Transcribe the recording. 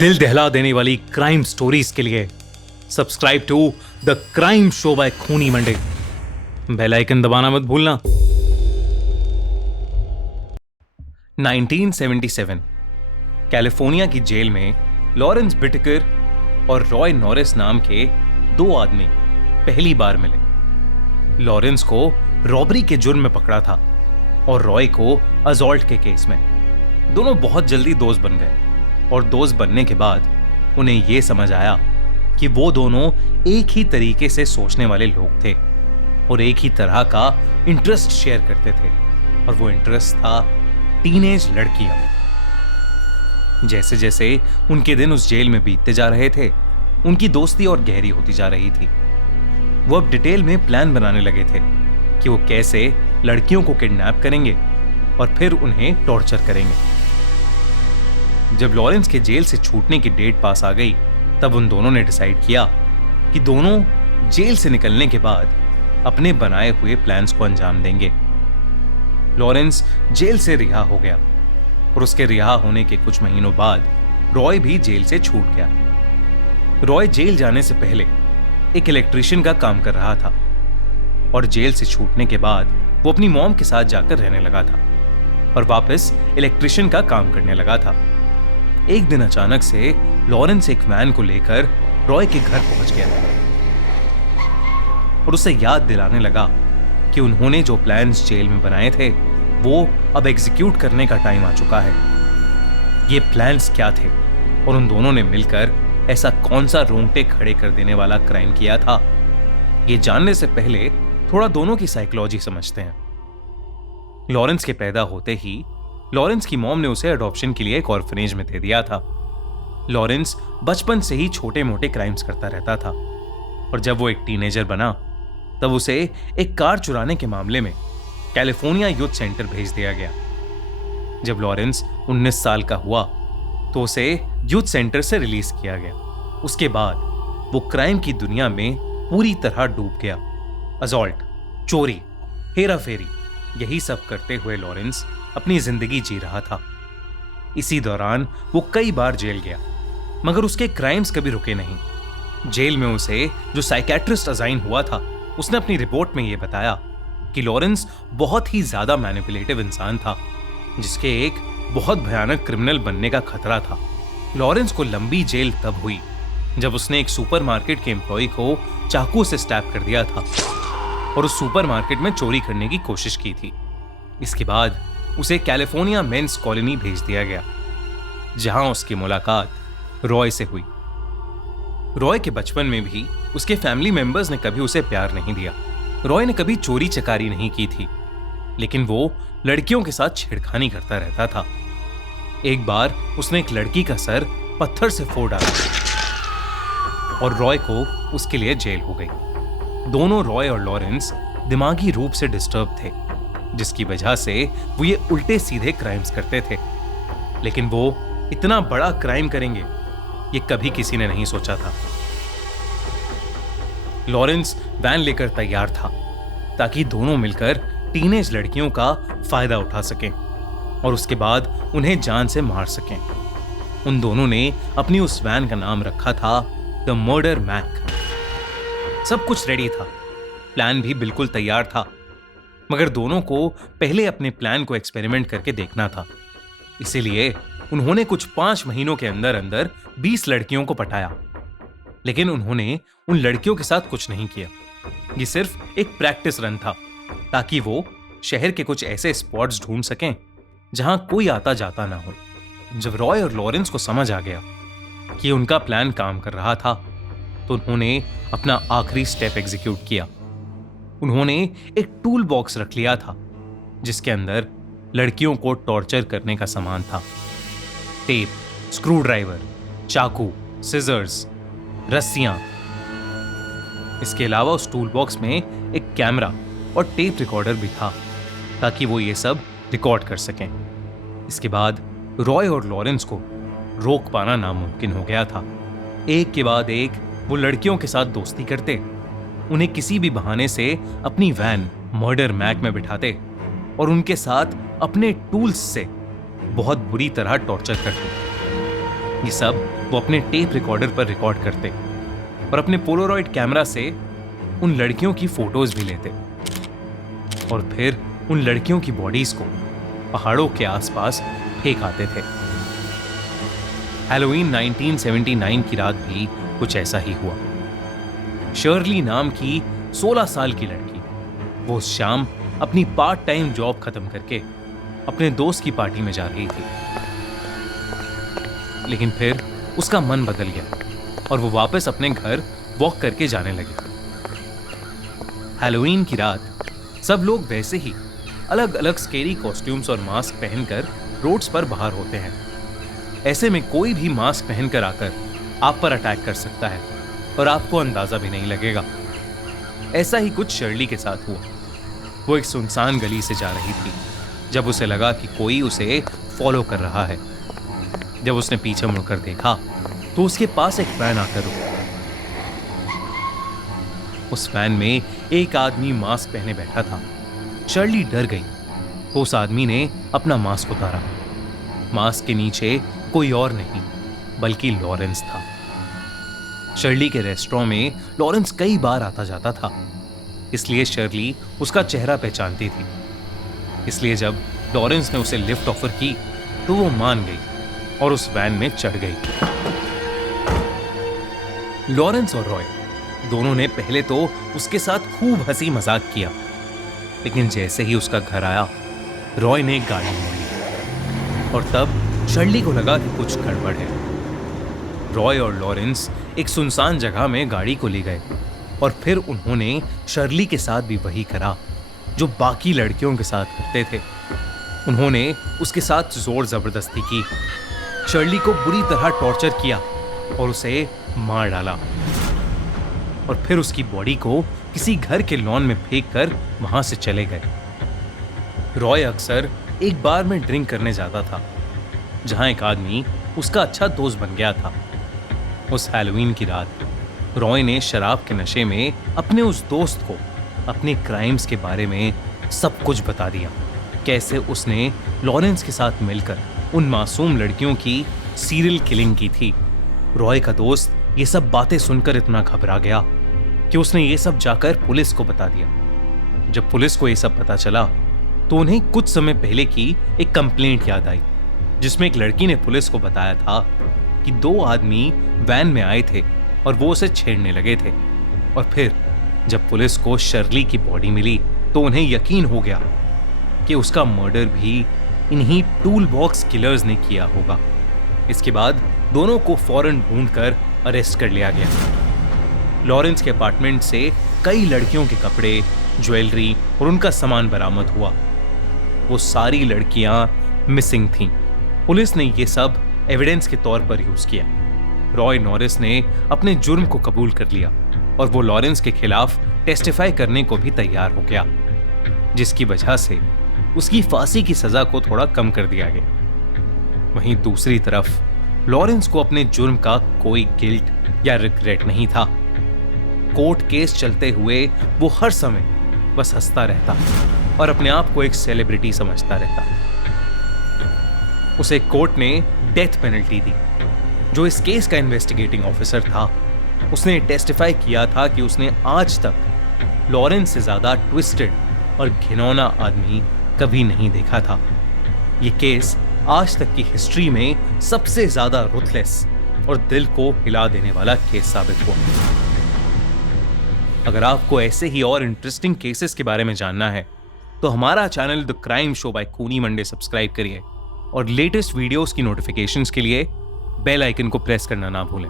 दिल दहला देने वाली क्राइम स्टोरीज के लिए subscribe to the crime show by खूनी मंडे। बेल आइकन दबाना मत भूलना। 1977 कैलिफोर्निया की जेल में लॉरेंस बिटकर और रॉय नॉरिस नाम के दो आदमी पहली बार मिले। लॉरेंस को रॉबरी के जुर्म में पकड़ा था और रॉय को असॉल्ट के केस में। दोनों बहुत जल्दी दोस्त बन गए और दोस्त बनने के बाद उन्हें यह समझ आया कि वो दोनों एक ही तरीके से सोचने वाले लोग थे और एक ही तरह का इंटरेस्ट शेयर करते थे, और वो इंटरेस्ट था टीनेज लड़कियां। जैसे जैसे उनके दिन उस जेल में बीतते जा रहे थे, उनकी दोस्ती और गहरी होती जा रही थी। वो अब डिटेल में प्लान बनाने लगे थे कि वो कैसे लड़कियों को किडनैप करेंगे और फिर उन्हें टॉर्चर करेंगे। जब लॉरेंस के जेल से छूटने की डेट पास आ गई, तब उन दोनों ने डिसाइड किया कि दोनों जेल से निकलने के बाद अपने बनाए हुए प्लान्स को अंजाम देंगे। लॉरेंस जेल से रिहा हो गया और उसके रिहा होने के कुछ महीनों बाद रॉय भी जेल से छूट गया। रॉय जेल जाने से पहले एक इलेक्ट्रिशियन का काम कर रहा था और जेल से छूटने के बाद वो अपनी मॉम के साथ जाकर रहने लगा था और वापस इलेक्ट्रिशियन का काम करने लगा था। एक दिन अचानक से लॉरेंस एक वैन को लेकर रॉय के घर पहुंच गया और उसे याद दिलाने लगा कि उन्होंने जो प्लान्स जेल में बनाए थे वो अब एग्जीक्यूट करने का टाइम आ चुका है। ये प्लान्स क्या थे और उन दोनों ने मिलकर ऐसा कौन सा रोंगटे खड़े कर देने वाला क्राइम किया था, ये जानने से पहले थोड़ा दोनों की साइकोलॉजी समझते हैं। लॉरेंस के पैदा होते ही लॉरेंस की मॉम ने उसे अडॉप्शन के लिए एक ऑर्फनेज में दे दिया था। लॉरेंस बचपन से ही छोटे मोटे क्राइम्स करता रहता था और जब वो एक टीनेजर बना तब उसे एक कार चुराने के मामले में कैलिफोर्निया यूथ सेंटर भेज दिया गया। जब लॉरेंस 19 साल का हुआ तो उसे यूथ सेंटर से रिलीज किया गया। उसके बाद वो क्राइम की दुनिया में पूरी तरह डूब गया। असॉल्ट, चोरी, हेरा फेरी, यही सब करते हुए लॉरेंस अपनी जिंदगी जी रहा था। इसी दौरान वो कई बार जेल गया, मगर उसके क्राइम्स कभी रुके नहीं। जेल में उसे जो साइकियाट्रिस्ट असाइन हुआ था, उसने अपनी रिपोर्ट में यह बताया कि लॉरेंस बहुत ही ज्यादा मैनिपुलेटिव इंसान था, जिसके एक बहुत भयानक क्रिमिनल बनने का खतरा था। लॉरेंस को लंबी जेल तब हुई जब उसने एक सुपरमार्केट के एम्प्लॉय को चाकू से स्टैब कर दिया था और उस सुपरमार्केट में चोरी करने की कोशिश की थी। इसके बाद उसे कैलिफोर्निया मेंस कॉलोनी भेज दिया गया, जहां उसकी मुलाकात रॉय से हुई। रॉय के बचपन में भी उसके फैमिली मेंबर्स ने कभी उसे प्यार नहीं दिया। रॉय ने कभी चोरी चकारी नहीं की थी, लेकिन वो लड़कियों के साथ छेड़खानी करता रहता था। एक बार उसने एक लड़की का सर पत्थर से फोड़ डाला और रॉय को उसके लिए जेल हो गई। दोनों रॉय और लॉरेंस दिमागी रूप से डिस्टर्ब थे, जिसकी वजह से वो ये उल्टे सीधे क्राइम्स करते थे। लेकिन वो इतना बड़ा क्राइम करेंगे ये कभी किसी ने नहीं सोचा था। लॉरेंस वैन लेकर तैयार था ताकि दोनों मिलकर टीनेज लड़कियों का फायदा उठा सकें और उसके बाद उन्हें जान से मार सकें। उन दोनों ने अपनी उस वैन का नाम रखा था द मर्डर मैक। सब कुछ रेडी था, प्लान भी बिल्कुल तैयार था, मगर दोनों को पहले अपने प्लान को एक्सपेरिमेंट करके देखना था। इसीलिए उन्होंने कुछ 5 महीनों के अंदर अंदर 20 लड़कियों को पटाया। लेकिन उन्होंने उन लड़कियों के साथ कुछ नहीं किया। ये सिर्फ एक प्रैक्टिस रन था ताकि वो शहर के कुछ ऐसे स्पॉट्स ढूंढ सकें जहां कोई आता जाता ना हो। जब रॉय और लॉरेंस को समझ आ गया कि उनका प्लान काम कर रहा था, तो उन्होंने अपना आखिरी स्टेप एग्जीक्यूट किया। उन्होंने एक टूल बॉक्स रख लिया था जिसके अंदर लड़कियों को टॉर्चर करने का सामान था। टेप, स्क्रू ड्राइवर, चाकू, सिजर्स, रस्सियां। इसके अलावा उस टूल बॉक्स में एक कैमरा और टेप रिकॉर्डर भी था ताकि वो ये सब रिकॉर्ड कर सकें। इसके बाद रॉय और लॉरेंस को रोक पाना नामुमकिन हो गया था। एक के बाद एक वो लड़कियों के साथ दोस्ती करते, उन्हें किसी भी बहाने से अपनी वैन मर्डर मैक में बिठाते और उनके साथ अपने टूल्स से बहुत बुरी तरह टॉर्चर करते। ये सब वो अपने टेप रिकॉर्डर पर रिकॉर्ड करते और अपने पोलोरॉइड कैमरा से उन लड़कियों की फोटोज भी लेते और फिर उन लड़कियों की बॉडीज को पहाड़ों के आसपास फेंक आते थे। हैलोवीन 1979 की रात भी कुछ ऐसा ही हुआ। शर्ली नाम की 16 साल की लड़की वो उस शाम अपनी पार्ट टाइम जॉब खत्म करके अपने दोस्त की पार्टी में जा रही थी, लेकिन फिर उसका मन बदल गया और वो वापस अपने घर वॉक करके जाने लगी। हैलोवीन की रात सब लोग वैसे ही अलग अलग स्केरी कॉस्ट्यूम्स और मास्क पहनकर रोड्स पर बाहर होते हैं। ऐसे में कोई भी मास्क पहनकर आकर आप पर अटैक कर सकता है और आपको अंदाजा भी नहीं लगेगा। ऐसा ही कुछ शर्ली के साथ हुआ। वो एक सुनसान गली से जा रही थी जब उसे लगा कि कोई उसे फॉलो कर रहा है। जब उसने पीछे मुड़कर देखा तो उसके पास एक वैन आकर रुका। उस वैन में एक आदमी मास्क पहने बैठा था। शर्ली डर गई तो उस आदमी ने अपना मास्क उतारा। मास्क के नीचे कोई और नहीं बल्कि लॉरेंस था। शर्ली के रेस्टोरेंट में लॉरेंस कई बार आता जाता था, इसलिए शर्ली उसका चेहरा पहचानती थी। इसलिए जब लॉरेंस ने उसे लिफ्ट ऑफर की तो वो मान गई और उस वैन में चढ़ गई। लॉरेंस और रॉय दोनों ने पहले तो उसके साथ खूब हंसी मजाक किया, लेकिन जैसे ही उसका घर आया रॉय ने गाड़ी मोड़ ली और तब शर्ली को लगा कि कुछ गड़बड़ है। रॉय और लॉरेंस एक सुनसान जगह में गाड़ी को ले गए और फिर उन्होंने शर्ली के साथ भी वही करा जो बाकी लड़कियों के साथ करते थे। उन्होंने उसके साथ जोर जबरदस्ती की, शर्ली को बुरी तरह टॉर्चर किया और उसे मार डाला और फिर उसकी बॉडी को किसी घर के लॉन में फेंककर वहां से चले गए। रॉय अक्सर एक बार में ड्रिंक करने जाता था जहां एक आदमी उसका अच्छा दोस्त बन गया था। उस हैलोवीन की रात रॉय ने शराब के नशे में अपने उस दोस्त को अपने क्राइम्स के बारे में सब कुछ बता दिया। कैसे उसने लॉरेंस के साथ मिलकर उन मासूम लड़कियों की सीरियल किलिंग की थी। रॉय का दोस्त ये सब बातें सुनकर इतना घबरा गया कि उसने ये सब जाकर पुलिस को बता दिया। जब पुलिस को ये सब पता चला तो उन्हें कुछ समय पहले की एक कंप्लेंट याद आई जिसमें एक लड़की ने पुलिस को बताया था कि 2 आदमी वैन में आए थे और वो उसे छेड़ने लगे थे। और फिर जब पुलिस को शर्ली की बॉडी मिली तो उन्हें यकीन हो गया कि उसका मर्डर भी इन्हीं टूल बॉक्स किलर्स ने किया होगा। इसके बाद दोनों को फौरन ढूंढकर अरेस्ट कर लिया गया। लॉरेंस के अपार्टमेंट से कई लड़कियों के कपड़े, ज्वेलरी और उनका सामान बरामद हुआ। वो सारी लड़कियां मिसिंग थीं। पुलिस ने ये सब एविडेंस के तौर पर यूज किया। रॉय नॉरिस ने अपने जुर्म को कबूल कर लिया और वो लॉरेंस के खिलाफ टेस्टिफाई करने को भी तैयार हो गया, जिसकी वजह से उसकी फांसी की सजा को थोड़ा कम कर दिया गया। वहीं दूसरी तरफ लॉरेंस को अपने जुर्म का कोई गिल्ट या रिग्रेट नहीं था। कोर्ट केस चलते हुए वो हर समय बस हंसता रहता और अपने आप को एक सेलिब्रिटी समझता रहता। उसे कोर्ट ने डेथ पेनल्टी दी। जो इस केस का इन्वेस्टिगेटिंग ऑफिसर था उसने टेस्टिफाई किया था कि उसने आज तक लॉरेंस से ज्यादा ट्विस्टेड और घिनौना आदमी कभी नहीं देखा था। यह केस आज तक की हिस्ट्री में सबसे ज्यादा रुथलेस और दिल को हिला देने वाला केस साबित हुआ। अगर आपको ऐसे ही और इंटरेस्टिंग केसेस के बारे में जानना है तो हमारा channel the crime show by खूनी मंडे सब्सक्राइब करिए और लेटेस्ट वीडियोस की नोटिफिकेशंस के लिए बेल आइकन को प्रेस करना ना भूलें।